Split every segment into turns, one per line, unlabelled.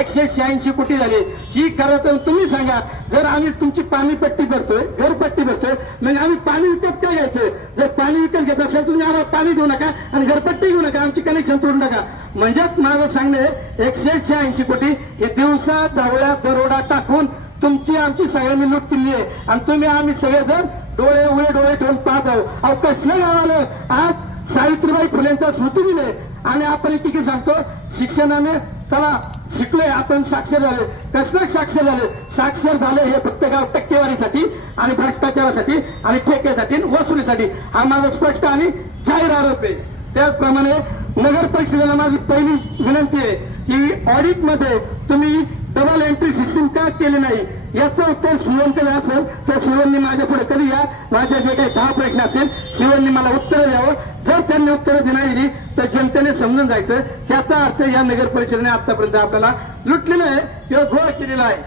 एकशे शहाऐंशी कोटी झाले. ही खरं तर तुम्ही सांगा जर आम्ही तुमची पाणीपट्टी भरतोय घरपट्टी भरतोय मग आम्ही पाणी विकत काय घ्यायचं? जर पाणी विकत घेत असेल तुम्ही आम्हाला पाणी देऊ नका आणि घरपट्टी घेऊ नका आमची कनेक्शन तोडू नका. म्हणजेच माझं सांगणं एकशे शहाऐंशी कोटी हे दिवसा धावळ्या दरोडा टाकून तुमची आमची सगळ्यांनी लूट केली आहे. आणि तुम्ही आम्ही सगळेजण डोळे उळे डोळे ठेवून पाहत आहोत. अहो कसलं गाव आलं? आज सावित्रीबाई फुलेंचा स्मृती दिले आणि आपण तिकीट सांगतो शिक्षणाने चला शिकले आपण साक्षर झाले. कसले साक्षर झाले? साक्षर झाले हे फक्त गाव टक्केवारीसाठी आणि भ्रष्टाचारासाठी आणि ठेकेसाठी वसुलीसाठी. हा माझा स्पष्ट आणि जाहीर आरोप आहे. त्याचप्रमाणे नगर परिषदेला माझी पहिली विनंती आहे की ऑडिटमध्ये तुम्ही डबल एंट्री सिस्टीम का केली नाही? याचं उत्तर शिवणकडे असेल तर शिवणनी माझ्या पुढे कधी या? माझ्या जे काही दहा प्रश्न असतील शिवणनी मला उत्तर द्यावं. जर त्यांनी उत्तरं दिली दिली तर जनतेने समजून जायचं. याचा अर्थ या नगर परिषदेने आतापर्यंत आपल्याला लुटलेलं आहे किंवा घोळ केलेला आहे.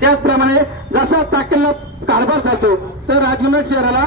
त्याचप्रमाणे जसा ताकेला कारभार चालतो तर राजनगर शहराला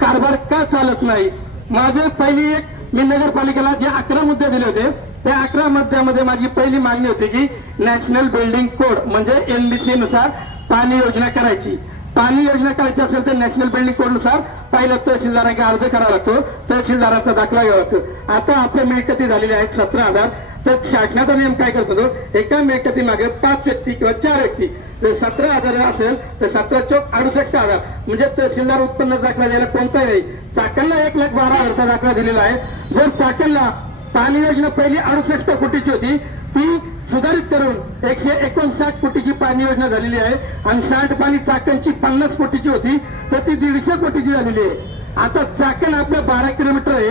कारभार का चालत नाही? माझे पहिली एक मी नगरपालिकेला जे अकरा मुद्दे दिले होते त्या अकरा मुद्द्यामध्ये माझी पहिली मागणी होती की नॅशनल बिल्डिंग कोड म्हणजे एनबीसी नुसार पाणी योजना करायची. पाणी योजना करायची असेल तर नॅशनल बिल्डिंग कोडनुसार पहिलं तहसीलदारांना अर्ज करावा लागतो. तहसीलदाराचा दाखला घ्यावा लागतो. आता आपल्या मिळकती झालेल्या आहेत सतरा हजार तर शासनाचा नियम काय करतो तो? एका मिळकती मागे पाच व्यक्ती किंवा चार व्यक्ती. जर सतरा हजार असेल तर सतरा चौक अडुसष्ट हजार म्हणजे तहसीलदार उत्पन्न दाखला द्यायला कोणताही नाही. चाकणला एक लाख बारा हजारचा दाखला दिलेला आहे. जर चाकणला पाणी योजना पहिली अडुसष्ट कोटीची होती. ती सुधारित करून एकशे एकोणसाठ कोटीची पाणी योजना झालेली आहे आणि साठ पाणी चाकणची पन्नास कोटीची होती. तर ती दीडशे कोटीची झालेली आहे. आता चाकण आपलं बारा किलोमीटर आहे.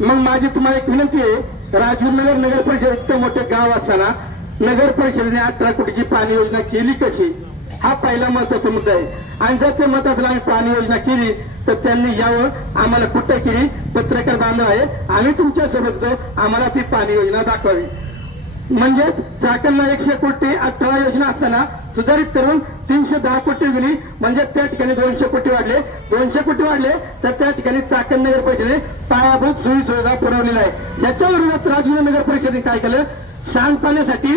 मग माझी तुम्हाला एक विनंती आहे. राजूरनगर नगर परिषद इतकं मोठे गाव असताना नगर परिषदेने अठरा कोटीची पाणी योजना केली कशी? हा पहिला महत्त्वाचा मुद्दा आहे. आणि जर ते मत आम्ही पाणी योजना केली तर त्यांनी यावं आम्हाला कुठं केली? पत्रकार बांधव आहे. आम्ही तुमच्यासोबत आम्हाला ती पाणी योजना दाखवावी. म्हणजेच चाकणला एकशे कोटी अठरा योजना असताना सुधारित करून तीनशे दहा कोटी दिली. म्हणजे त्या ठिकाणी दोनशे कोटी वाढले. दोनशे कोटी वाढले तर त्या ठिकाणी चाकण नगर परिषदेने पायाभूत सोयी सुविधा पुरवलेला आहे याच्या विरोधात राजूर नगर परिषदेने काय केलं? सांडपाण्यासाठी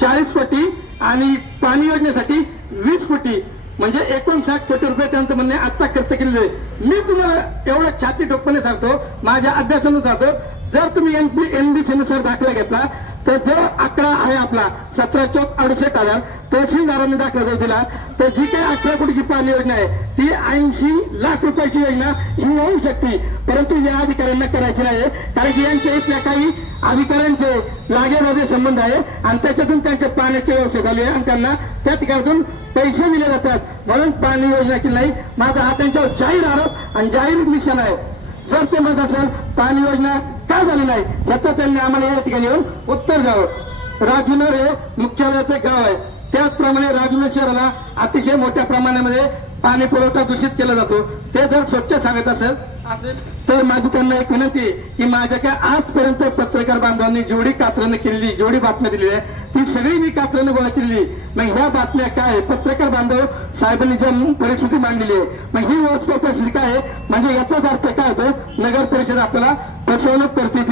चाळीस कोटी आणि पाणी योजनेसाठी वीस कोटी म्हणजे एकोणसाठ कोटी रुपये त्यांचं म्हणणे आता खर्च केलेले आहे मी तुम्हाला एवढं छाती टोकपणे सांगतो माझ्या अभ्यासानुसार सांगतो. जर तुम्ही एनपी एनबीसी नुसार दाखला घेतला तो जो आकडा आहे आपला. सतरा चौक अडुसष्ट हजार तहसीलदारांनी दाखल जर दिला. तर जी काही अठरा कोटीची पाणी योजना आहे ती ऐंशी लाख रुपयाची योजना ही होऊ शकते. परंतु या अधिकाऱ्यांना करायची नाही. कारण की यांच्या इथल्या काही अधिकाऱ्यांचे लागेमध्ये संबंध आहे आणि त्याच्यातून त्यांच्या पाण्याची व्यवस्था झाली आहे आणि त्यांना त्या ठिकाणातून पैसे दिले जातात. म्हणून पाणी योजना केली नाही. माझा हा त्यांच्यावर जाहीर आरोप आणि जाहीर निक्षण आहे. जर ते म्हणत असेल पाणी योजना का झाली नाही? याचं त्यांनी आम्हाला या ठिकाणी येऊन उत्तर द्यावं. राजूनर हे मुख्यालयाचे गाव आहे. त्याचप्रमाणे राजूनर शहराला अतिशय मोठ्या प्रमाणामध्ये पाणी पुरवठा दूषित केला जातो. ते जर स्वच्छ सांगत असेल तर माझी त्यांना एक विनंती आहे की माझ्या काय आजपर्यंत पत्रकार बांधवांनी जेवढी कात्रनं केलेली जेवढी बातम्या दिली आहे ती सगळी मी कात्रनं गोळा केलेली मग ह्या बातम्या काय आहे? पत्रकार बांधव साहेबांनी जी परिस्थिती मांडलेली आहे मग ही व्यवस्था परिस्थिती काय आहे? म्हणजे याचाच अर्थ काय होतो? नगर परिषद आपल्याला फसवणूक करते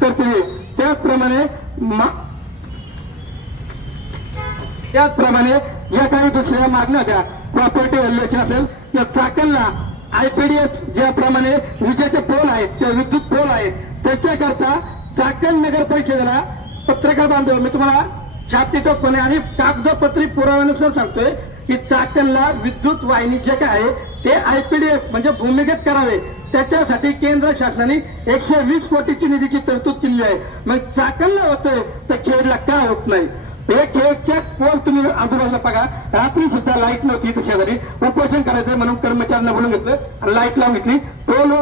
करते त्याचप्रमाणे त्याचप्रमाणे या काही दुसऱ्या मागण्या होत्या प्रॉपर्टी व्हॅल्युएशन असेल किंवा चाकणला आयपीडीएस ज्याप्रमाणे विजेचे पोल आहेत किंवा विद्युत पोल आहेत त्याच्याकरता चाकण नगर परिषदेला पत्रकार बांधव मी तुम्हाला छाती आणि कागदपत्री पुराव्यानुसार सांगतोय की चाकणला विद्युत वाहिनी जे काय आहे ते आयपीडीएस म्हणजे भूमिगत करावे. त्याच्यासाठी केंद्र शासनाने एकशे वीस कोटीची निधीची तरतूद केली आहे. मग चाकणला होतंय तर खेडला काय होत नाही? हे खेळच्या पोल तुम्ही आजूबाजूला बघा. रात्री सुद्धा लाइट नव्हती इथे शेजारी. उपोषण करायचं म्हणून कर्मचाऱ्यांना बोलून घेतलं आणि लाइट लावून घेतली. टोल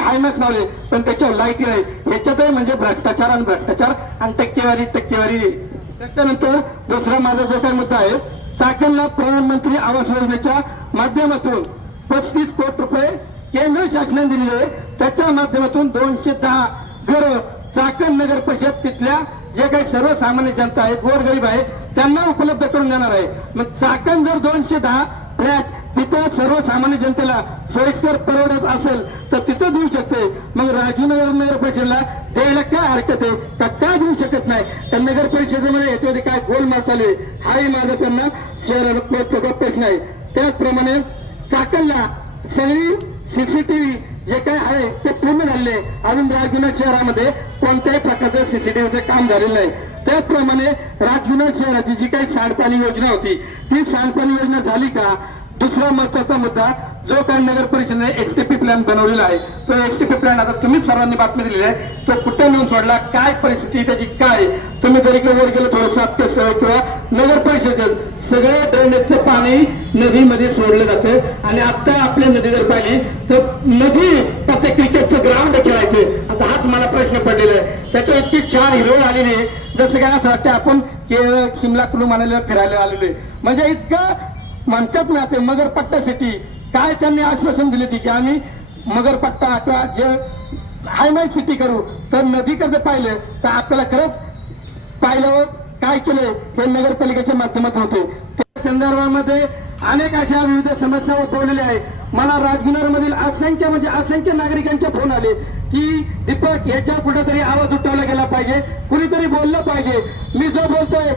हायमॅक्स लावले पण त्याच्यावर लाइट नाही. ह्याच्यातही म्हणजे भ्रष्टाचार आणि भ्रष्टाचार आणि टक्केवारी टक्केवारी. त्याच्यानंतर दुसरा माझा जो काही मुद्दा आहे चाकणला प्रधानमंत्री आवास योजनेच्या माध्यमातून पस्तीस कोटी रुपये केंद्र शासनाने दिलेले आहे. त्याच्या माध्यमातून दोनशे दहा घरं चाकण नगर परिषद तिथल्या जे काही सर्वसामान्य जनता आहे गोरगरीब आहे त्यांना उपलब्ध करून देणार आहे मग चाकण जर दोनशे दहा फ्लॅट तिथं सर्वसामान्य जनतेला सोयीस्कर परवडत असेल तर तिथं देऊ शकते. मग राजीनगर नगर परिषदेला द्यायला काय हरकत आहे? का काय देऊ शकत नाही? तर नगर परिषदेमध्ये याच्यामध्ये काय गोलमाल चालू आहे? हाही माझा त्यांना शहराला महत्त्वाचा प्रश्न आहे. त्याचप्रमाणे चाकणला सगळी सीसीटीव्ही जे काय आहे ते पूर्ण झाले अजून राजगुना शहरामध्ये कोणत्याही प्रकारचं सीसीटीव्हीचं काम झालेलं नाही. त्याचप्रमाणे राजगुना शहराची जी काही सांडपाणी योजना होती ती सांडपाणी योजना झाली का? दुसरा महत्त्वाचा मुद्दा जो काही नगर परिषदेने एचटीपी प्लॅन बनवलेला आहे तो एचटीपी प्लॅन आता तुम्हीच सर्वांनी बातमी दिलेली आहे. तो कुठे नेऊन सोडला काय परिस्थिती त्याची काय? तुम्ही जरी का वर गेलं थोडं सात किंवा नगर परिषदेत सगळे ड्रेनेजचं पाणी नदीमध्ये सोडलं जातं. आणि आता आपल्या नदी जर पाहिली तर नदी का ते क्रिकेटचं ग्राउंड खेळायचे. आता हाच मला प्रश्न पडलेला आहे. त्याच्यावर इतकी छान हिरवळ आलेले जसं काय असं वाटतं आपण केरळ शिमला कुलू मनालीला फिरायला आलेलो म्हणजे इतकं म्हणतात ना ते मगरपट्ट्यासाठी काय त्यांनी आश्वासन दिले की आम्ही मगरपट्टा किंवा जे हायमाय सिटी करू तर नदी कसं पाहिलं तर आपल्याला खरंच पाहिल्यावर काय केले हे नगरपालिकेच्या माध्यमातून होते. त्या संदर्भामध्ये अनेक अशा विविध समस्या उद्भवलेल्या आहेत. मला राजगिनार मधील असंख्य म्हणजे असंख्य नागरिकांचे फोन आले. की दीपक याच्या कुठेतरी आवाज उठवला गेला पाहिजे. कुणीतरी बोललं पाहिजे. मी जो बोलतोय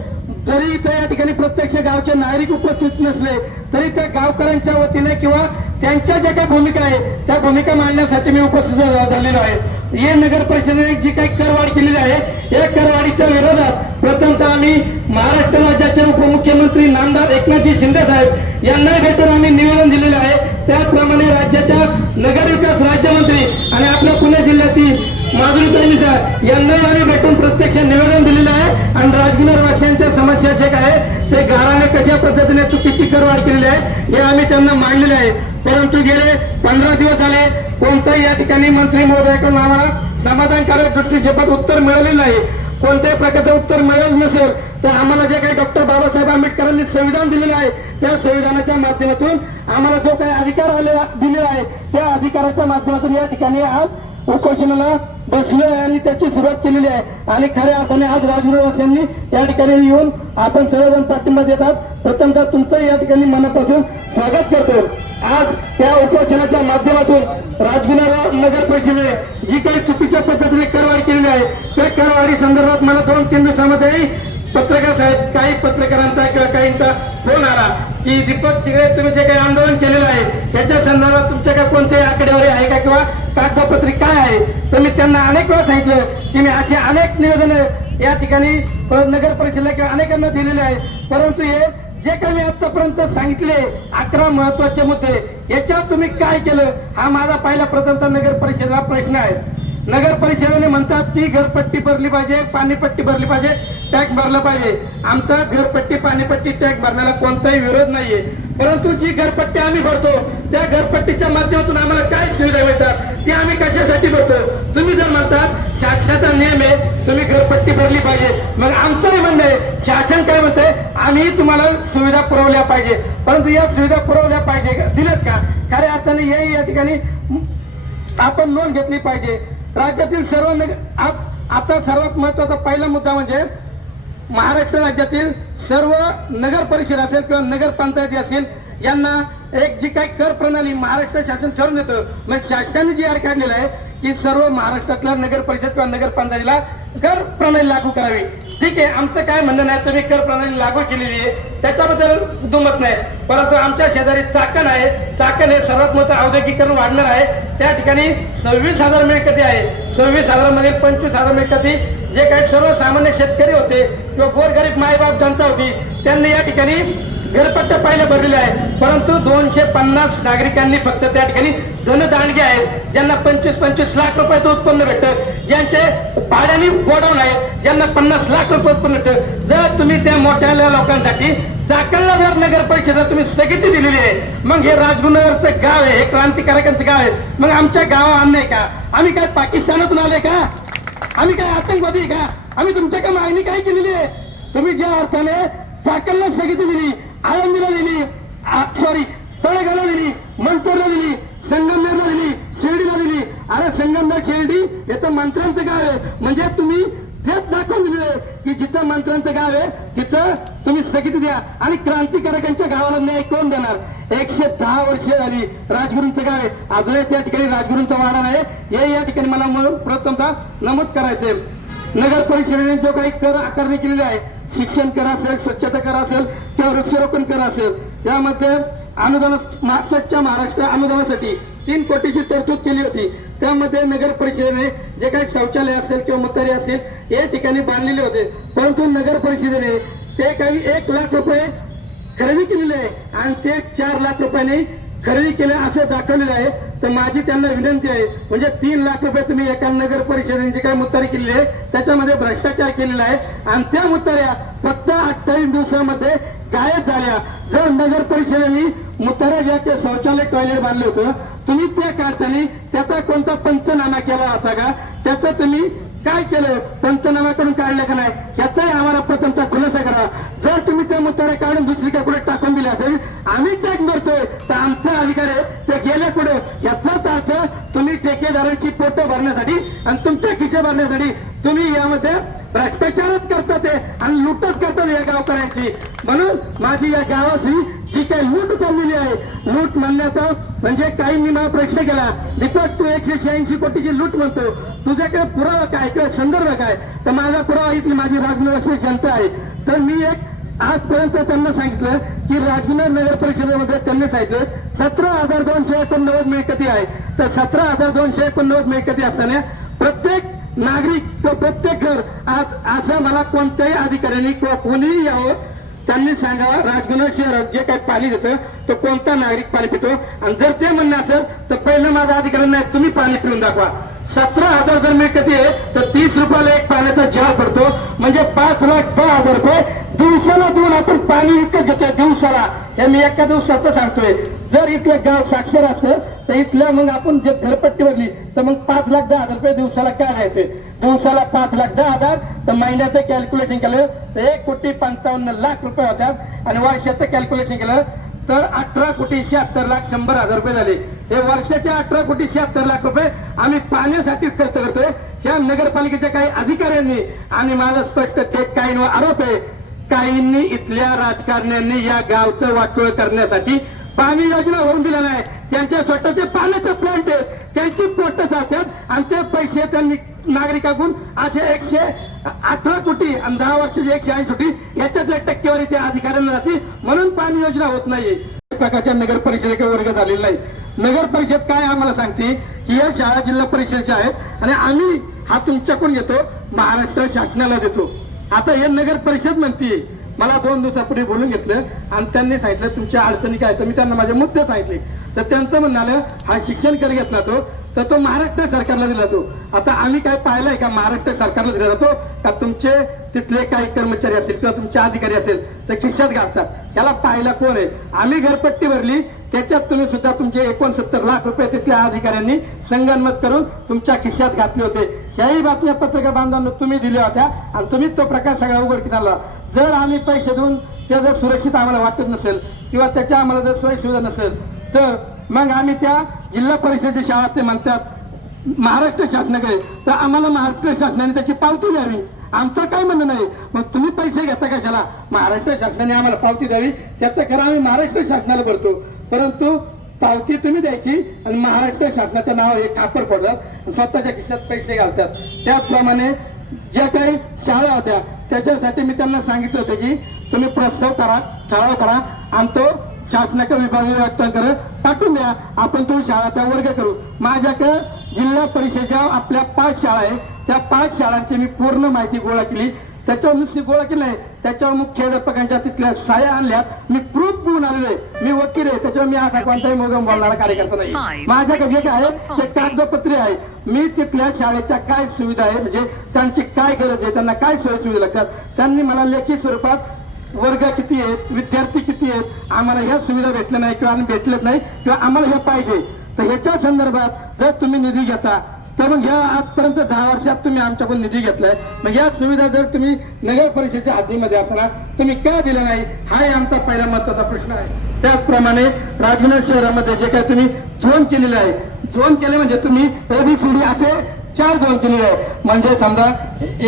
जरी त्या या ठिकाणी प्रत्यक्ष गावचे नागरिक उपस्थित नसले तरी त्या गावकऱ्यांच्या वतीने किंवा त्यांच्या ज्या काही भूमिका आहे त्या भूमिका मांडण्यासाठी मी उपस्थित झालेलो आहे. हे नगर परिषदेने जी काही करवाढ केलेली आहे या करवाढीच्या विरोधात प्रथमतः आम्ही महाराष्ट्र राज्याचे उपमुख्यमंत्री नामदार एकनाथजी शिंदे साहेब यांना भेटून आम्ही निवेदन दिलेलं आहे. त्याचप्रमाणे राज्याच्या नगरविकास राज्यमंत्री आणि आपल्या पुणे जिल्ह्यातील माधुरीताई मिसाळ यांनाही आम्ही भेटून प्रत्यक्ष निवेदन दिलेलं आहे. आणि राजगिनार वासियांच्या समस्या जे काय आहे ते गाराने कशा पद्धतीने चुकीची करवाढ केलेली आहे हे आम्ही त्यांना मांडलेले आहे. परंतु गेले पंधरा दिवस झाले कोणताही या ठिकाणी मंत्री महोदयाकडून आम्हाला समाधानकारक दृष्टीक्षेपात उत्तर मिळालेलं नाही. कोणत्याही प्रकारचं उत्तर मिळालं नसेल तर आम्हाला जे काही डॉक्टर बाबासाहेब आंबेडकरांनी संविधान दिलेलं आहे त्या संविधानाच्या माध्यमातून आम्हाला जो काही अधिकार आलेला दिलेला आहे त्या अधिकाराच्या माध्यमातून या ठिकाणी आज उपोषणाला बसलो आहे आणि त्याची सुरुवात केलेली आहे. आणि खऱ्या अर्थाने आज राजगुरुवासियांनी या ठिकाणी येऊन आपण सर्वजण पाठिंबा देतात. प्रथमतः तुमचं या ठिकाणी मनापासून स्वागत करतो. आज त्या उपोषणाच्या माध्यमातून राजगुना नगर परिषदेने जी काही चुकीच्या पद्धतीने करवाढ केलेली आहे त्या करवाढी संदर्भात मला दोन तीन दिवसामध्ये पत्रकार साहेब काही पत्रकारांचा किंवा काहींचा फोन आला की दीपक तिकडे तुम्ही जे काही आंदोलन केलेलं आहे त्याच्या संदर्भात तुमच्या काय कोणत्याही आकडेवारी आहे का? किंवा कागदपत्री काय आहे? तर मी त्यांना अनेक वेळा सांगितलं की मी असे अनेक निवेदन या ठिकाणी नगर परिषदेला किंवा अनेकांना दिलेले आहे. परंतु हे जे काही मी आतापर्यंत सांगितले अकरा महत्त्वाचे मुद्दे याच्यात तुम्ही काय केलं? हा माझा पहिला प्रथमचा नगर परिषदेला प्रश्न आहे. नगर परिषदेने म्हणतात की घरपट्टी भरली पाहिजे पाणीपट्टी भरली पाहिजे टॅक्स भरला पाहिजे. आमचा घरपट्टी पाणीपट्टी टॅक्स भरण्याला कोणताही विरोध नाहीये. परंतु जी घरपट्टी आम्ही भरतो त्या घरपट्टीच्या माध्यमातून आम्हाला काय सुविधा मिळतात ते आम्ही कशासाठी भरतो? तुम्ही जर म्हणतात शासनाचा नियम आहे तुम्ही घरपट्टी भरली पाहिजे. मग आमचंही म्हणणं आहे शासन काय म्हणतंय आम्ही तुम्हाला सुविधा पुरवल्या पाहिजे. परंतु या सुविधा पुरवल्या पाहिजे का? दिल्यात का? खऱ्या अर्थाने हे या ठिकाणी आपण लोन घेतली पाहिजे. राज्यातील सर्व नगर आप- आता सर्वात महत्त्वाचा पहिला मुद्दा म्हणजे महाराष्ट्र राज्यातील सर्व नगर परिषद असेल किंवा नगर पंचायती असतील यांना एक जी काही कर प्रणाली महाराष्ट्र शासन ठरवून देतं. म्हणजे शासनाने जी आर काढलेला आहे की सर्व महाराष्ट्रातल्या नगर परिषद किंवा नगर पंचायतीला कर प्रणाली लागू करावी. ठीक आहे आमचं काय म्हणणं नाही तुम्ही कर प्रणाली लागू केलेली आहे. त्याच्याबद्दल दुमत नाही. परंतु आमच्या शेजारी चाकण आहे. चाकण हे सर्वात मोठं औद्योगिकरण वाढणार आहे. त्या ठिकाणी सव्वीस हजार मिळकती आहे. सव्वीस हजारामध्ये पंचवीस हजार मिळकती. जे काही सर्वसामान्य शेतकरी होते किंवा गोरगरीब मायबाप जनता होती त्यांनी या ठिकाणी घरपट्ट्या पाहिलं भरलेले आहे. परंतु दोनशे पन्नास नागरिकांनी फक्त त्या ठिकाणी धनदांडगे आहेत. ज्यांना पंचवीस पंचवीस लाख रुपयाचं उत्पन्न भेटतं. ज्यांचे भाड्याने गोडाऊन आहे ज्यांना पन्नास लाख रुपये उत्पन्न जर तुम्ही त्या मोठ्या लोकांसाठी चाकणला जर नगर परिषदेला तुम्ही स्थगिती दिलेली आहे मग हे राजगुरुनगरचं गाव आहे हे क्रांतिकारकांचं गाव आहे. मग आमच्या गावा आणलंय का? आम्ही काय पाकिस्तानातून आलोय का? आम्ही काय आतंकवादी आहे का? आम्ही तुमच्या का मागणी काय केलेली आहे? तुम्ही ज्या अर्थाने चाकणला स्थगिती दिली आळंदीला दिली सॉरी तळेगावला दिली मंचरला दिली संगमनेरला दिली शिर्डीला दिली अरे संगमनेर शिर्डी हे तर मंत्र्यांचं गाव आहे म्हणजे तुम्ही तेच दाखवून दिले की जिथं मंत्र्यांचं गाव आहे तिथं तुम्ही स्थगिती द्या आणि क्रांतिकारकांच्या गावाला न्याय कोण देणार? एकशे दहा वर्ष झाली राजगुरूंचं गाव आहे. अजूनही त्या ठिकाणी राजगुरूंचा वाडा आहे हे या ठिकाणी मला प्रथमतः नमूद करायचंय. नगर परिषदेने जो काही कर आकारणी केलेली आहे शिक्षण कर असेल स्वच्छता कर असेल किंवा वृक्षारोपण कर असेल यामध्ये अनुदान महाराष्ट्राच्या महाराष्ट्र अनुदानासाठी तीन कोटीची तरतूद केली होती. त्यामध्ये नगर परिषदेने जे काही शौचालय असेल किंवा मुतारी असेल या ठिकाणी बांधलेले होते. परंतु नगर परिषदेने ते काही एक लाख रुपये खरेदी केलेले आहे आणि ते चार लाख रुपयाने खरेदी केले असं दाखवलेलं आहे. तर माझी त्यांना विनंती आहे म्हणजे तीन लाख रुपये तुम्ही एका नगर परिषदेने जे काही मुतारी केलेली आहे त्याच्यामध्ये भ्रष्टाचार केलेला आहे. आणि त्या मुतार्या फक्त अठ्ठावीस दिवसामध्ये गायब झाल्या. जर नगर परिषदेने मुताऱ्या ज्या ते शौचालय टॉयलेट बांधलं होतं तुम्ही ते काढताना त्याचा कोणता पंचनामा केला होता का? त्याचा तुम्ही काय केलं? पंचनामा करून काढलं का नाही? याचाही आम्हाला प्रथमचा खुलासा करा. जर तुम्ही त्या मुतारे काढून दुसरीकडे कुठे टाकून दिले असेल आम्ही टॅक्स भरतोय तर आमचा अधिकार आहे ते गेले कुठे? याचाच अर्थ तुम्ही ठेकेदारांची पोटं भरण्यासाठी आणि तुमच्या खिशे भरण्यासाठी तुम्ही यामध्ये भ्रष्टाचारच करतात ते आणि लुटच करतात या गावकऱ्यांची. म्हणून माझी या गावाची जी लूट चाललेली आहे. लूट म्हणण्याचा म्हणजे काही मी मला प्रश्न केला. दीपक तू एकशे शहाऐंशी कोटीची लूट म्हणतो. तुझ्याकडे पुरावा काय? किंवा संदर्भ काय? तर माझा पुरावा इथली माझी राजनगरची जनता आहे. तर मी एक आजपर्यंत त्यांना सांगितलं की राजनगर नगर परिषदेमध्ये त्यांनी सांगितलं सतरा हजार दोनशे एकोणनव्वद मिळकती आहे. तर सतरा हजार दोनशे एकोणनव्वद मिळकती असताना प्रत्येक नागरिक व प्रत्येक घर आज असं मला कोणत्याही अधिकाऱ्यांनी किंवा कोणीही यावं त्यांनी सांगावा राजगुना शहरात जे काही पाणी देतं तो कोणता नागरिक पाणी पितो? आणि जर ते म्हणणं असेल तर पहिलं माझा अधिकार नाही तुम्ही पाणी पिऊन दाखवा. सतरा हजार जर मी कधी तर तीस रुपयाला एक पाण्याचा जार पडतो. म्हणजे पाच लाख दहा हजार रुपये. दिवसाला देऊन आपण पाणी विकत घेतोय दिवसाला. हे मी एका दिवसाचं सांगतोय. जर इथलं गाव साक्षर असतं तर इथलं मग आपण जे घरपट्टी भरली तर मग पाच लाख दहा हजार रुपये दिवसाला काय द्यायचे दिवसाला पाच लाख दहा हजार तर महिन्याचं कॅल्क्युलेशन केलं तर एक कोटी पंचावन्न लाख रुपये होत्यात आणि वर्षाचं कॅल्क्युलेशन केलं तर अठरा कोटी शहात्तर लाख शंभर हजार रुपये झाले. हे वर्षाचे अठरा कोटी शहात्तर लाख रुपये आम्ही पाण्यासाठी खर्च करतोय. या नगरपालिकेच्या काही अधिकाऱ्यांनी आणि माझा स्पष्ट थेट काहींवर आरोप आहे काहींनी इथल्या राजकारण्यांनी या गावचं वाटोळ करण्यासाठी पाणी योजना होऊन दिल्या नाही त्यांच्या स्वतःचे पाण्याचे प्लांट आहेत. त्यांची पोट जातात आणि ते पैसे त्यांनी नागरिकांकडून असे एकशे अठरा कोटी आणि दहा वर्षाची एकशे ऐंशी कोटी याच्यात एक टक्केवारी त्या अधिकाऱ्यांना जाते म्हणून पाणी योजना होत नाही प्रकारच्या नगर परिषदेकडे वर्ग झालेला नाही नगर परिषद काय आम्हाला सांगते की या शाळा जिल्हा परिषदेच्या आहेत आणि आम्ही हा तुमच्याकडून घेतो महाराष्ट्र शासनाला देतो. आता हे नगर परिषद म्हणते मला दोन दिवसापूर्वी बोलून घेतलं आणि त्यांनी सांगितलं तुमच्या अडचणी काय तर मी त्यांना माझे मुद्दे सांगितले. तर त्यांचं म्हणणं आलं हा शिक्षण कर घेतला तो तर तो महाराष्ट्र सरकारला दिला तो. आता आम्ही काय पाहिलंय का महाराष्ट्र सरकारला दिला जातो? का तुमचे तिथले काही कर्मचारी असतील किंवा तुमचे अधिकारी असेल तर खिशात घालतात? याला पाहायला कोण आहे? आम्ही घरपट्टी भरली त्याच्यात तुम्ही सुद्धा तुमचे एकोणसत्तर लाख रुपये तिथल्या अधिकाऱ्यांनी संगनमत करून तुमच्या खिशात घातले होते. ह्याही बातम्या पत्रकार बांधवांना तुम्ही दिल्या होत्या आणि तुम्ही तो प्रकार सगळा उघडकीत आणला. जर आम्ही पैसे देऊन त्या जर सुरक्षित आम्हाला वाटत नसेल किंवा त्याच्या आम्हाला जर सोयी सुविधा नसेल तर मग आम्ही त्या जिल्हा परिषदेच्या शाळा ते म्हणतात महाराष्ट्र शासनाकडे. तर आम्हाला महाराष्ट्र शासनाने त्याची पावती द्यावी. आमचं काय म्हणणं नाही. मग तुम्ही पैसे घेता कशाला? महाराष्ट्र शासनाने आम्हाला पावती द्यावी. त्याचं खरं आम्ही महाराष्ट्र शासनाला भरतो. परंतु पावती तुम्ही द्यायची आणि महाराष्ट्र शासनाचं नाव हे खापर पडतात स्वतःच्या खिशात पैसे घालतात. त्याचप्रमाणे ज्या काही शाळा होत्या त्याच्यासाठी मी त्यांना सांगितलं होतं की तुम्ही प्रस्ताव करा ठराव करा आणि तो शासनाच्या विभागीय व्यक्तांकडे पाठवून द्या. आपण तो शाळा त्या वर्ग करू. माझ्याकडे जिल्हा परिषदेच्या आपल्या पाच शाळा आहेत. त्या पाच शाळांची मी पूर्ण माहिती गोळा केली. त्याच्यावर नुसती गोळा केली आहे त्याच्यावर मुख्याध्यापकांच्या तिथल्या साया आणल्या मी प्रूफ घेऊन आलेलो आहे मी वकील आहे. त्याच्यावर मी आता कोणताही मोगम बोलणारा कार्यकर्ता नाही. माझ्याकडे जे काय आहे. ते कागदपत्रे आहे. मी तिथल्या शाळेच्या काय सुविधा आहे? म्हणजे त्यांची काय गरज आहे? त्यांना काय सोयी सुविधा लागतात? त्यांनी मला लेखी स्वरूपात वर्ग किती आहेत? विद्यार्थी किती आहेत? आम्हाला ह्या सुविधा भेटल्या नाही किंवा आम्ही भेटलेच नाही किंवा आम्हाला हे पाहिजे. तर ह्याच्या संदर्भात जर तुम्ही निधी घेता तर मग ह्या आजपर्यंत दहा वर्षात तुम्ही आमच्याकडून निधी घेतलाय. मग या सुविधा जर तुम्ही नगर परिषदेच्या हद्दीमध्ये असणार तुम्ही का दिला नाही? हा आमचा पहिला महत्त्वाचा प्रश्न आहे. त्याचप्रमाणे राजनगर शहरामध्ये जे काही तुम्ही झोन केलेलं आहे झोन केले म्हणजे तुम्ही एबीसीडी असे चार झोन केलेले आहे. म्हणजे समजा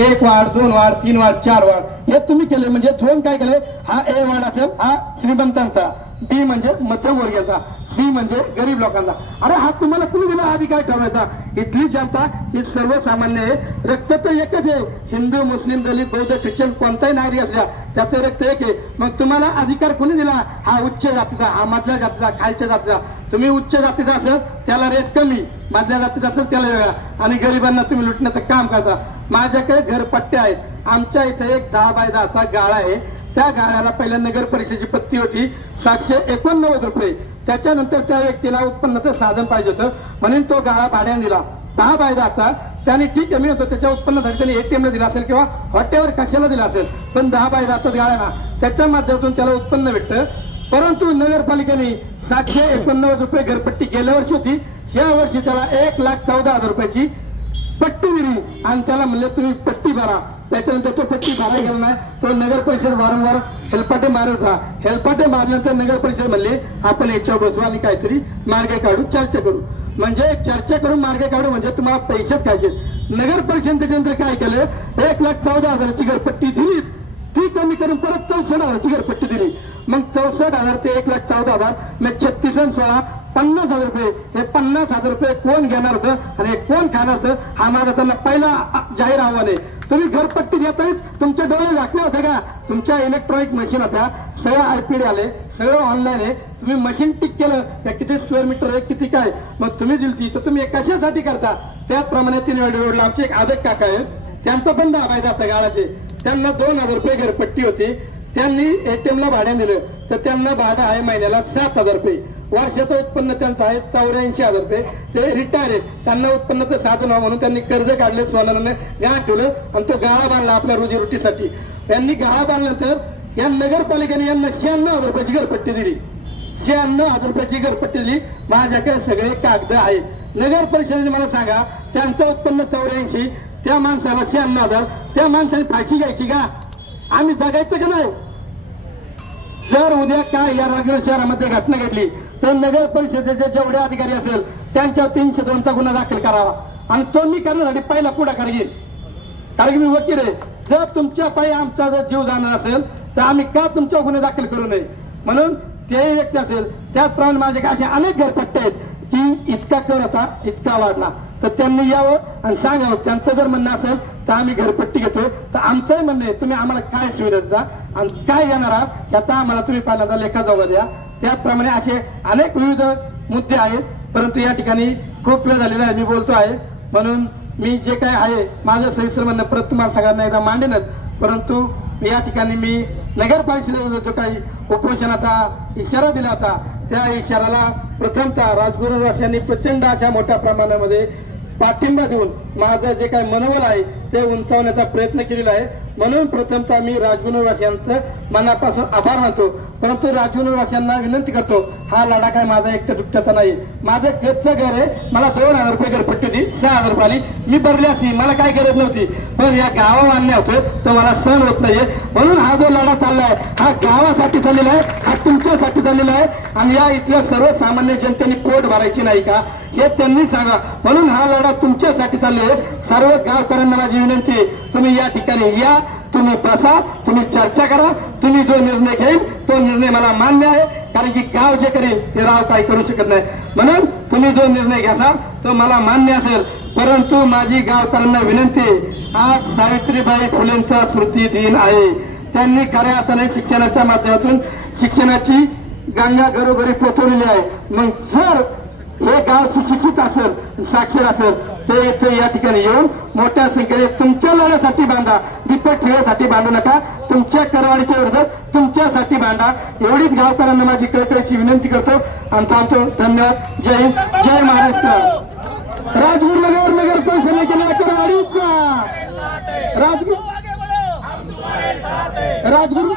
एक वार्ड दोन वार्ड तीन वार्ड चार वार्ड हे तुम्ही केले. म्हणजे झोन काय केले? हा ए वार्ड असेल हा श्रीमंतांचा. डी म्हणजे मध्यमवर्गीयाचा सी म्हणजे गरीब लोकांचा. अरे हा तुम्हाला कुणी दिला हा अधिकार ठरवायचा इथली जनता ही सर्वसामान्य आहे. रक्त तर एकच आहे. हिंदू मुस्लिम दलित बौद्ध ख्रिश्चन कोणताही नागरिक असल्या त्याचं रक्त एक आहे. मग तुम्हाला अधिकार कोणी दिला? हा उच्च जातीचा हा मधल्या जातीचा खालच्या जातीचा. तुम्ही उच्च जातीचा असेल त्याला रेट कमी. मधल्या जातीचा असेल त्याला वेगळा. आणि गरिबांना तुम्ही लुटण्याचं काम करता. माझ्याकडे घरपट्टे आहेत. आमच्या इथे एक दहा बाय दहाचा गाळा आहे. त्या गाळ्याला पहिल्या नगर परिषदेची पत्ती होती. सातशे एकोणनव्वद रुपये. त्याच्यानंतर त्या व्यक्तीला उत्पन्नाचं साधन पाहिजे होतं. म्हणून तो गाळा भाड्याने दिला. दहा बाय दहाचा त्याने ठीक कमी होतो त्याच्या उत्पन्नासाठी त्याने एटीएम ला दिला असेल किंवा हॉटेलवर कशाला दिला असेल. पण दहा बाय दहाचाच गाळा ना. त्याच्या माध्यमातून त्याला उत्पन्न भेटतं. परंतु नगरपालिकेने सातशे एकोणनव्वद रुपये घरपट्टी गेल्या वर्षी होती. या वर्षी त्याला एक लाख चौदा हजार रुपयाची पट्टी दिली. आणि त्याला म्हणले तुम्ही पट्टी भरा. त्याच्यानंतर तो पट्टी मारा गेला नाही तो नगर परिषद वारंवार हेलपाटे मारत राहा हेलपाटे मारल्यानंतर नगर परिषद म्हणले आपण याच्यावर बसू आणि काहीतरी मार्ग काढू चर्चा करू. म्हणजे चर्चा करून मार्ग काढू म्हणजे तुम्हाला पैसेच खायचे नगर परिषद त्याच्यानंतर काय केलं एक लाख चौदा हजाराची घरपट्टी दिलीच ती कमी करून परत चौसष्ट हजाराची घरपट्टी दिली. मग चौसष्ट हजार ते एक लाख चौदा हजार मग छत्तीस सोळा पन्नास हजार रुपये हे पन्नास हजार रुपये कोण घेणार होतं आणि कोण खाणार होतं हा माझा त्यांना पहिला जाहीर आव्हान आहे. तुम्ही घरपट्टी घेताय तुमच्या डोळे झाकले होते का? तुमच्या इलेक्ट्रॉनिक मशीन होत्या. सगळं आयपीडी आले. सगळं ऑनलाईन आहे. तुम्ही मशीन टिक केलं. त्या किती स्क्वेअर मीटर आहे किती काय? मग तुम्ही दिलती तर तुम्ही कशासाठी करता? त्याचप्रमाणे तीन वेळ रोडला आमचे एक आदक काका आहे. त्यांचा बंद आवायचा आता गाळाचे. त्यांना दोन हजार रुपये घरपट्टी होती. त्यांनी एटीएम ला भाड्याने दिलं. तर त्यांना भाडं आहे महिन्याला सात हजार रुपये. वर्षाचं उत्पन्न त्यांचं आहे चौऱ्याऐंशी हजार रुपये. ते रिटायर आहेत. त्यांना उत्पन्नाचं साधन व्हावं म्हणून त्यांनी कर्ज काढले सोनाराने. गाळ ठेवलं आणि तो गाळा बांधला आपल्या रोजीरोटीसाठी यांनी गाळा बांधल्यानंतर या नगरपालिकेने यांना शहाण्णव हजार रुपयाची घरपट्टी दिली. शहाण्णव हजार रुपयाची घरपट्टी दिली. माझ्याकडे सगळे कागद आहेत. नगर परिषदेने मला सांगा त्यांचं उत्पन्न चौऱ्याऐंशी त्या माणसाला शहाण्णव हजार त्या माणसाने फाशी घ्यायची का? आम्ही जगायचं का नाही? जर उद्या काय या राजगड शहरामध्ये घटना घडली तर नगर परिषदेचे जेवढे अधिकारी असेल त्यांच्यावर तीनशे दोनचा गुन्हा दाखल करावा. आणि तो मी करण्यासाठी पहिला पुढाकार घेईल कारण की मी वकील आहे. जर तुमच्या पायी आमचा जर जीव जाणार असेल तर आम्ही का तुमच्या गुन्हे दाखल करू नये? म्हणून ते व्यक्ती असेल त्याचप्रमाणे माझे असे अनेक घरपट्टे आहेत की इतका कर होता इतका वाढला. तर त्यांनी यावं आणि सांगावं. त्यांचं जर म्हणणं असेल तर आम्ही घरपट्टी घेतो तर आमचंही म्हणणं आहे तुम्ही आम्हाला काय सुविधा देता? आणि काय येणार आहात? याचा आम्हाला तुम्ही पहिल्यांदा लेखाजोगा द्या. त्याचप्रमाणे असे अनेक विविध मुद्दे आहेत परंतु या ठिकाणी खूप वेळ झालेला आहे मी बोलतो आहे. म्हणून मी जे काय आहे माझं सविस्तर म्हणणं परत तुम्हाला सगळ्यांना एकदा मांडेनच. परंतु या ठिकाणी मी नगरपालिकेचा जो काही उपोषणाचा इशारा दिला होता त्या इशाराला प्रथमतः राजगुरुवासियांनी प्रचंड अशा मोठ्या प्रमाणामध्ये पाठिंबा देऊन माझं जे काही मनोबल आहे ते उंचावण्याचा प्रयत्न केलेला आहे. म्हणून प्रथमतः मी यांचं मनापासून आभार मानतो. परंतु यांना विनंती करतो हा लढा काय माझा एकट्या दुकट्याचा नाही. माझं कच्चं घर आहे. मला दोन हजार रुपये घरपट्टी होती सहा हजार रुपये आली. मी भरली असती मला काय गरज नव्हती. पण या गावा आणण्या होतो तर मला सहन होत नाहीये. म्हणून हा जो लढा चाललाय हा गावासाठी चाललेला आहे. तुमच्यासाठी झालेलं आहे. आणि या इथल्या सर्वसामान्य जनतेने पोट भरायची नाही का? हे त्यांनी सांगा. म्हणून हा लढा तुमच्यासाठी चालले सर्व गावकऱ्यांना माझी विनंती तुम्ही या ठिकाणी या तुम्ही बसा तुम्ही चर्चा करा. तुम्ही जो निर्णय घेईल तो निर्णय मला मान्य आहे. कारण की गाव जे करेल ते राव काही करू शकत नाही. म्हणून तुम्ही जो निर्णय घ्याल तो मला मान्य असेल. परंतु माझी गावकऱ्यांना विनंती आज सावित्रीबाई फुलेंचा स्मृती दिन आहे. त्यांनी खऱ्या अर्थाने शिक्षणाच्या माध्यमातून शिक्षणाची गंगा घरोघरी पोचवलेली आहे. मग जर हे गाव सुशिक्षित असेल साक्षर असेल ते येथे या ठिकाणी येऊन मोठ्या संख्येने तुमच्या लढ्यासाठी बांधा. दीपक ठेवासाठी बांधू नका. तुमच्या करवाडीच्या विरोधात तुमच्यासाठी बांधा. एवढीच गावकऱ्यांना माझी कळकळीची विनंती करतो आणि थांबतो. धन्यवाद. जय हिंद. जय महाराष्ट्र. राजगुरू नगर नगर परिषदेने केला करवाडीचा राजगुरु राजगुरू।